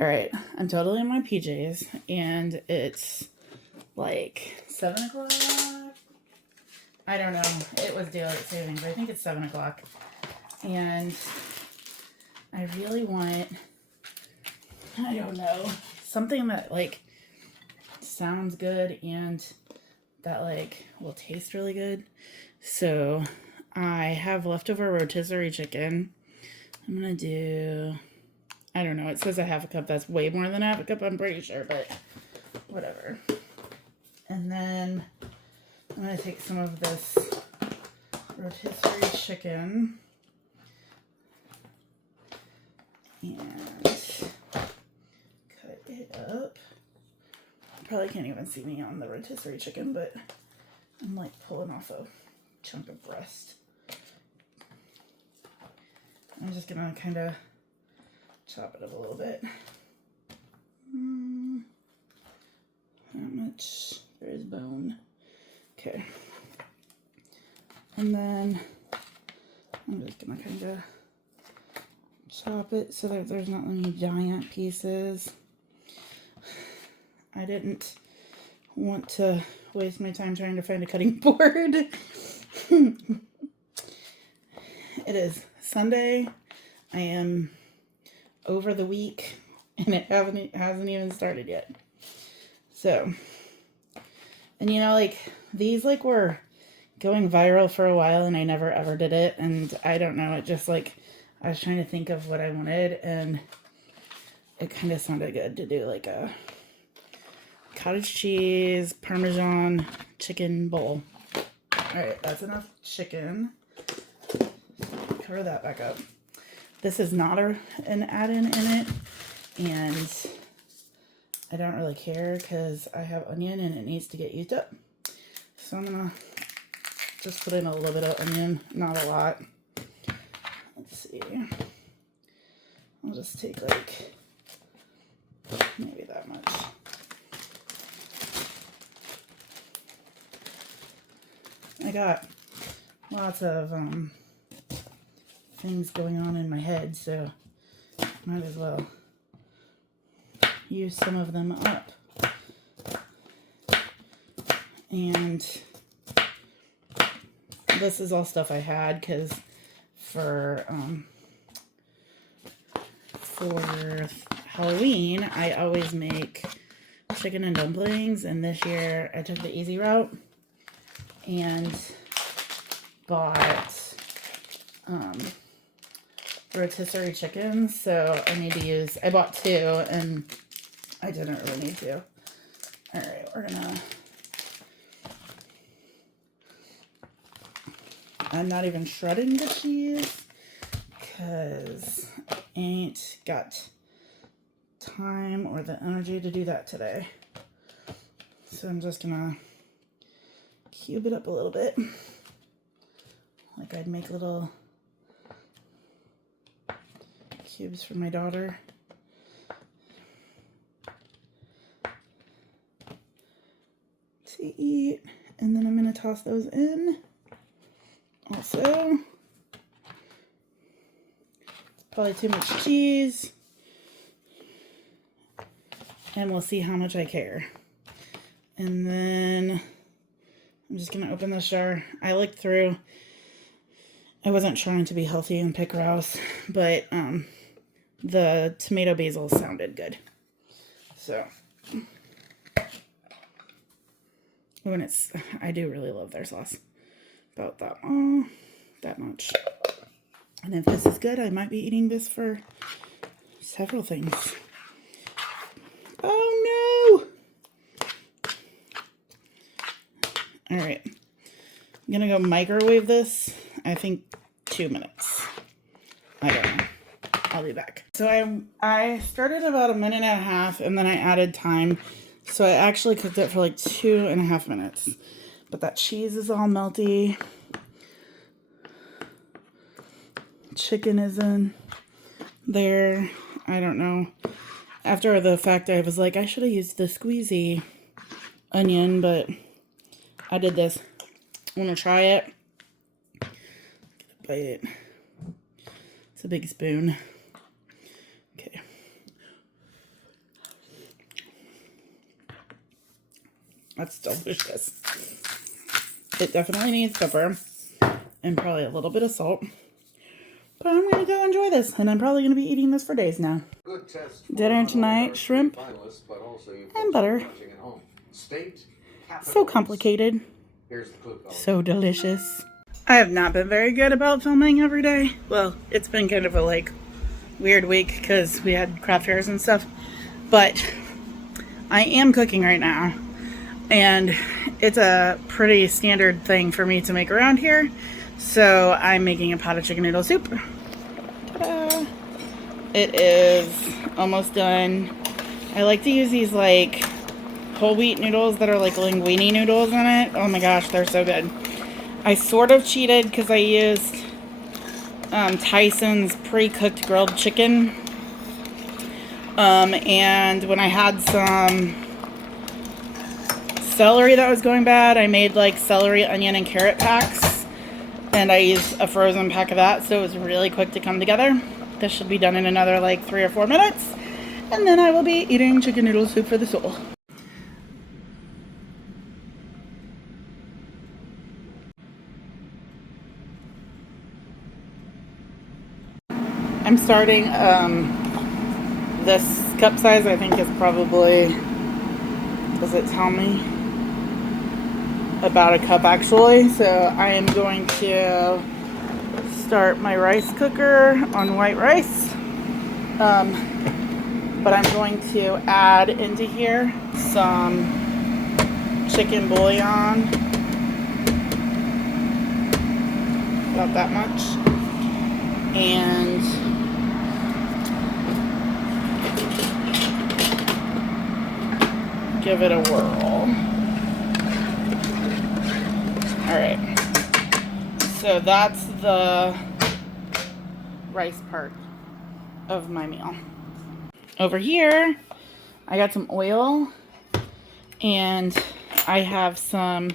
All right, I'm totally in my PJs, and it's like 7 o'clock. I don't know. It was daylight savings. I think it's 7 o'clock. And I really want, I don't know, something that like sounds good and that like will taste really good. So I have leftover rotisserie chicken. I'm gonna do, I don't know, it says a half a cup. That's way more than a half a cup, I'm pretty sure, but whatever. And then I'm gonna take some of this rotisserie chicken and cut it up. Probably can't even see me on the rotisserie chicken, but I'm like pulling off a chunk of breast. I'm just gonna kind of chop it up a little bit. How much? There's bone. Okay. And then I'm just gonna kind of chop it so that there's not any giant pieces. I didn't want to waste my time trying to find a cutting board. It is Sunday. I am over the week and it hasn't even started yet. So, and you know, like these like were going viral for a while and I never ever did it. And I don't know, it just like, I was trying to think of what I wanted and it kind of sounded good to do like a cottage cheese, Parmesan chicken bowl. All right, that's enough chicken. Cover that back up. This is not an add-in in it, and I don't really care because I have onion and it needs to get used up. So I'm gonna just put in a little bit of onion, not a lot. Let's see. I'll just take like maybe that much. I got lots of things going on in my head, so might as well use some of them up. And this is all stuff I had because for Halloween I always make chicken and dumplings, and this year I took the easy route and bought rotisserie chicken, so I need to use, I bought 2 and I didn't really need to. Alright, we're gonna, I'm not even shredding the cheese because I ain't got time or the energy to do that today. So I'm just gonna cube it up a little bit. Like I'd make little cubes for my daughter. To eat. And then I'm gonna toss those in. Also, probably too much cheese. And we'll see how much I care. And then I'm just gonna open this jar. I looked through. I wasn't trying to be healthy and pick Rouse, but the tomato basil sounded good. So when it's, I do really love their sauce. About that much. And if this is good, I might be eating this for several things. Oh no! All right, I'm gonna go microwave this. I think 2 minutes. I don't know. I'll be back. So I started about 1.5 minutes and then I added time. So I actually cooked it for like 2.5 minutes. But that cheese is all melty. Chicken is in there. I don't know. After the fact, I was like, I should have used the squeezy onion, but I did this. I want to try it. Bite it. It's a big spoon. Okay. That's delicious. It definitely needs pepper and probably a little bit of salt. But I'm going to go enjoy this, and I'm probably going to be eating this for days now. Dinner tonight, shrimp and butter. So complicated. So delicious. I have not been very good about filming every day. Well, it's been kind of a like weird week because we had craft fairs and stuff. But I am cooking right now, and it's a pretty standard thing for me to make around here. So I'm making a pot of chicken noodle soup. Ta-da! It is almost done. I like to use these like whole wheat noodles that are like linguine noodles in it. Oh my gosh, they're so good. I sort of cheated because I used Tyson's pre-cooked grilled chicken. And when I had some celery that was going bad, I made like celery, onion, and carrot packs. And I used a frozen pack of that, so it was really quick to come together. This should be done in another like 3 or 4 minutes. And then I will be eating chicken noodle soup for the soul. I'm starting, this cup size I think is probably, does it tell me? About a cup actually. So I am going to start my rice cooker on white rice. But I'm going to add into here some chicken bouillon. About that much. And give it a whirl. Alright. So that's the rice part of my meal. Over here, I got some oil, and I have some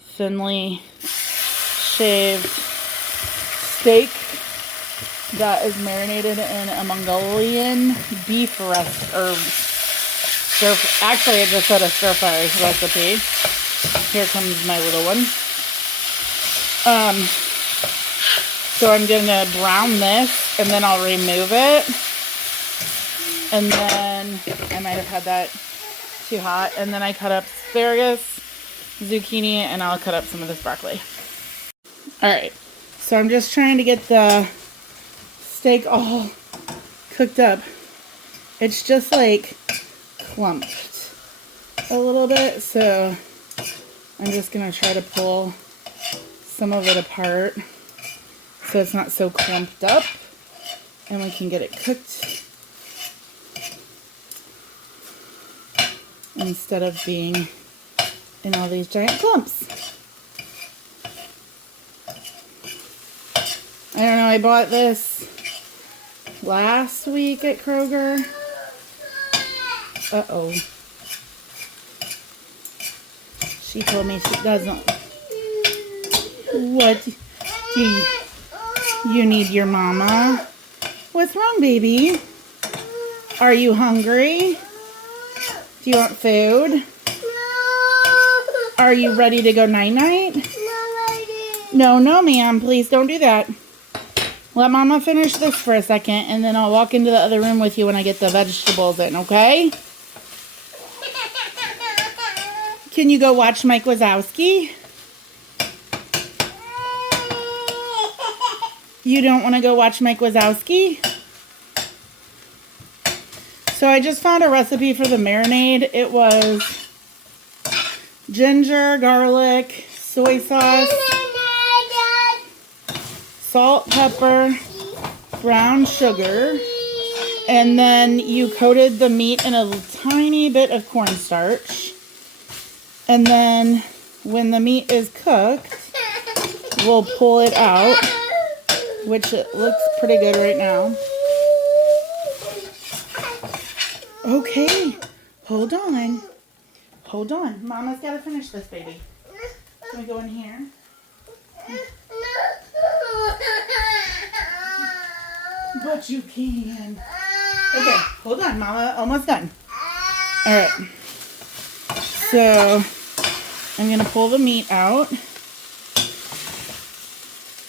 thinly shaved steak that is marinated in a Mongolian beef actually I just said a stir fry recipe. Here comes my little one. So I'm gonna brown this, and then I'll remove it. And then I might have had that too hot. And then I cut up asparagus, zucchini, and I'll cut up some of this broccoli. Alright, so I'm just trying to get the steak all cooked up. It's just like clumped a little bit, so I'm just gonna try to pull some of it apart so it's not so clumped up, and we can get it cooked instead of being in all these giant clumps. I don't know, I bought this last week at Kroger. Uh-oh. She told me she doesn't. What do you need your mama? What's wrong, baby? Are you hungry? Do you want food? Are you ready to go night-night? No, ma'am. Please don't do that. Let mama finish this for a second, and then I'll walk into the other room with you when I get the vegetables in, okay? Can you go watch Mike Wazowski? You don't want to go watch Mike Wazowski? So I just found a recipe for the marinade. It was ginger, garlic, soy sauce, salt, pepper, brown sugar, and then you coated the meat in a tiny bit of cornstarch. And then when the meat is cooked, we'll pull it out, which it looks pretty good right now. Okay, hold on. Hold on. Mama's got to finish this, baby. Can we go in here? But you can. Okay, hold on. Mama almost done. All right. So I'm going to pull the meat out.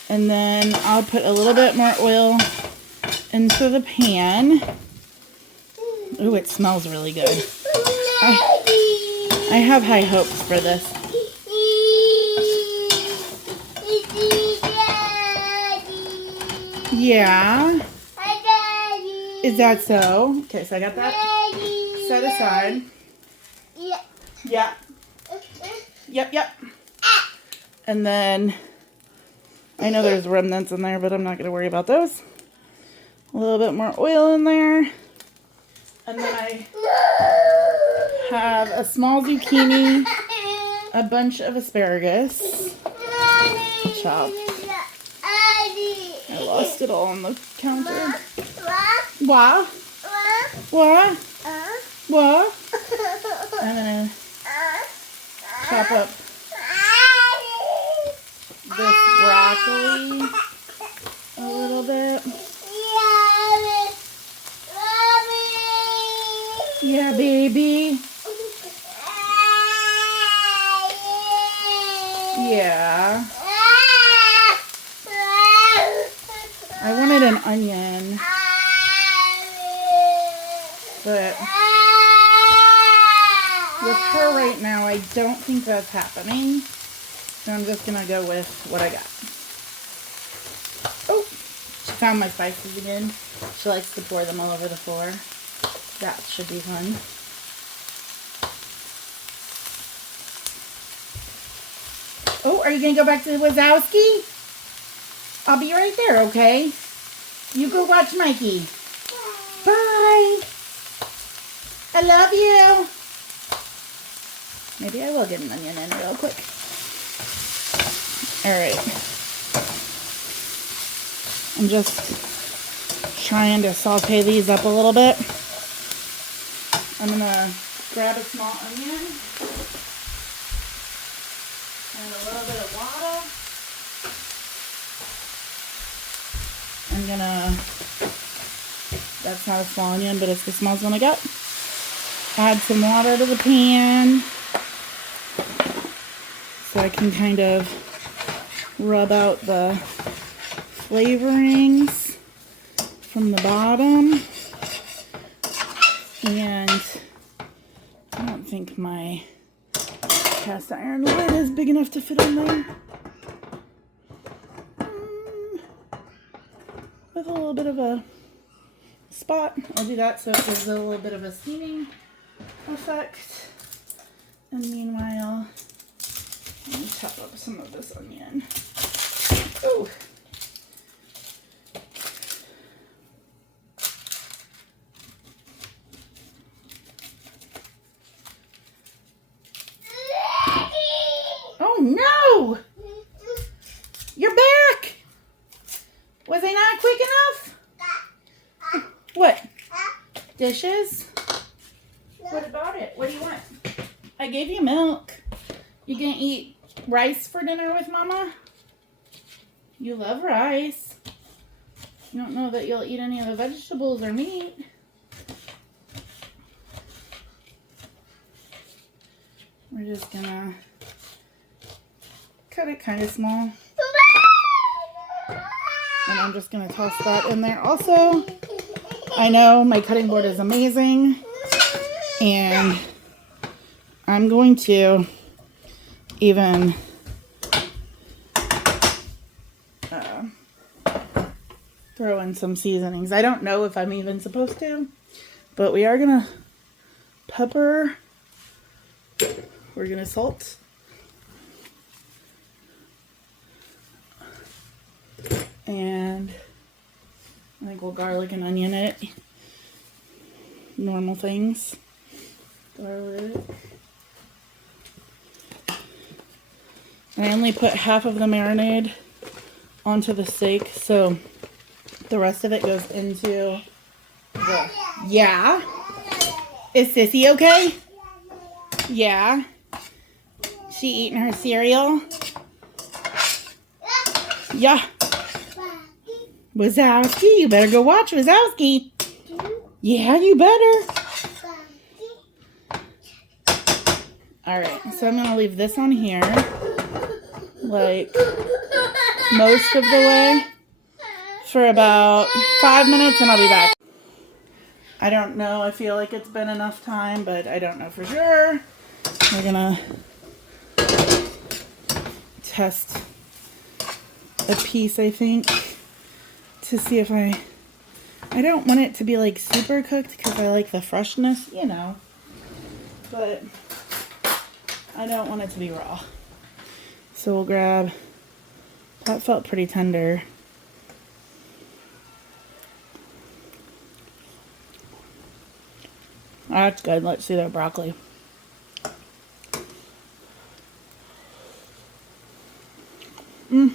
And then I'll put a little bit more oil into the pan. Ooh, it smells really good. I have high hopes for this. Yeah. Is that so? Okay, so I got that set aside. Yeah. Yep. And then I know there's remnants in there, but I'm not going to worry about those. A little bit more oil in there. And then I have a small zucchini, a bunch of asparagus chopped. I lost it all on the counter. What? What? What? I'm gonna chop up this broccoli a little bit. Yeah, baby. Yeah. I wanted an onion, but with her right now, I don't think that's happening. So I'm just gonna go with what I got. Oh, she found my spices again. She likes to pour them all over the floor. That should be fun. Oh, are you gonna go back to the Wazowski? I'll be right there, okay? You go watch Mikey. Bye. I love you. Maybe I will get an onion in real quick. All right. I'm just trying to saute these up a little bit. I'm gonna grab a small onion and a little bit of water. I'm gonna, that's not a small onion, but it's the smallest one I got. Add some water to the pan so I can kind of rub out the flavorings from the bottom. And I don't think my cast iron lid is big enough to fit in there. With a little bit of a spot, I'll do that so it gives a little bit of a steaming effect. And meanwhile, let me chop up some of this onion. Oh. Oh no! You're back! Was I not quick enough? What? Dishes? What about it? What do you want? I gave you milk. You gonna eat rice for dinner with Mama? You love rice. You don't know that you'll eat any of the vegetables or meat. We're just gonna cut it kind of small. And I'm just going to toss that in there also. I know my cutting board is amazing. And I'm going to even throw in some seasonings. I don't know if I'm even supposed to. But we are going to pepper. We're going to salt. And I think we'll garlic and onion it. Normal things. Garlic. I only put half of the marinade onto the steak, so the rest of it goes into the... Yeah? Is Sissy okay? Yeah? She eating her cereal? Yeah. Wazowski, you better go watch Wazowski. Yeah, you better. Alright, so I'm going to leave this on here, like, most of the way for about 5 minutes, and I'll be back. I don't know. I feel like it's been enough time, but I don't know for sure. We're going to test a piece, I think, to see if I don't want it to be, like, super cooked because I like the freshness, you know, but I don't want it to be raw. So we'll grab, that felt pretty tender. That's good. Let's see that broccoli. All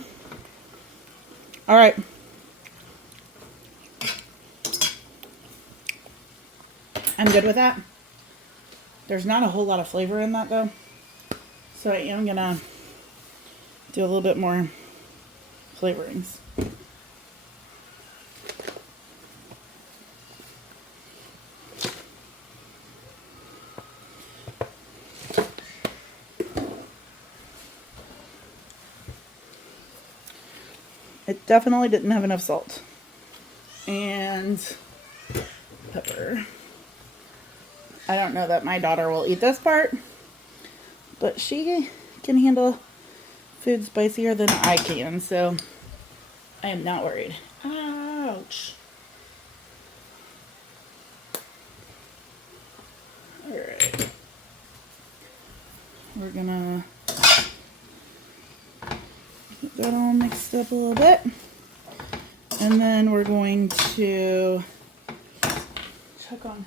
right. I'm good with that. There's not a whole lot of flavor in that though. So I am gonna do a little bit more flavorings. It definitely didn't have enough salt. And pepper. I don't know that my daughter will eat this part, but she can handle food spicier than I can, so I am not worried. Ouch. Alright. We're gonna get that all mixed up a little bit. And then we're going to check on,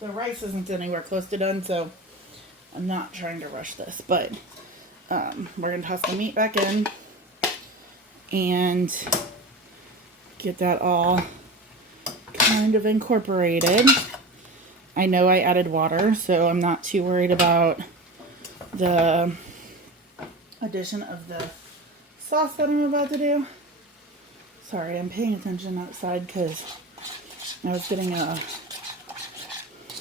the rice isn't anywhere close to done, so I'm not trying to rush this, but we're going to toss the meat back in and get that all kind of incorporated. I know I added water, so I'm not too worried about the addition of the sauce that I'm about to do. Sorry, I'm paying attention outside because I was getting a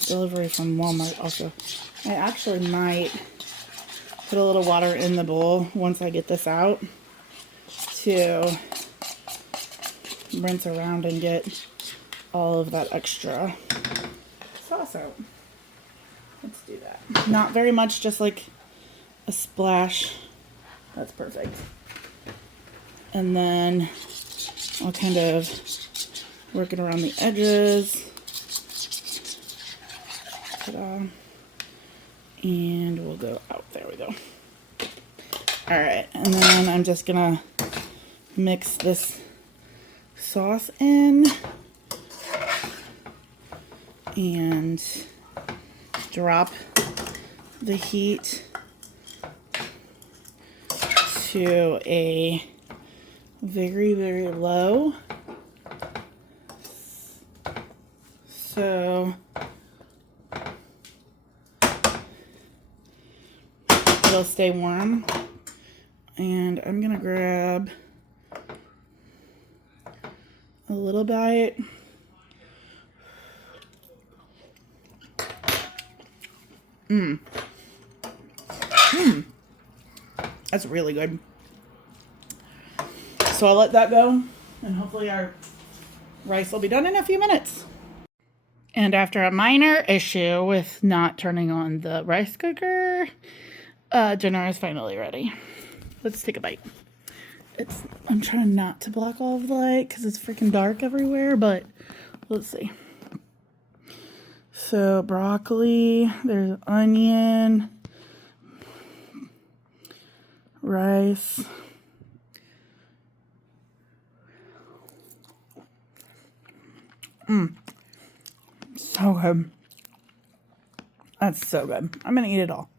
delivery from Walmart also. I actually might put a little water in the bowl once I get this out to rinse around and get all of that extra sauce out. Let's do that. Not very much, just like a splash. That's perfect. And then I'll kind of work it around the edges. Ta-da. And we'll go out. There we go. Alright, and then I'm just gonna mix this sauce in and drop the heat to a very, very low. So it'll stay warm. And I'm gonna grab a little bite. That's really good. So I'll let that go, and hopefully our rice will be done in a few minutes. And after a minor issue with not turning on the rice cooker, dinner is finally ready. Let's take a bite. I'm trying not to block all of the light because it's freaking dark everywhere, but let's see. So broccoli, there's onion, rice. So good. That's so good. I'm gonna eat it all.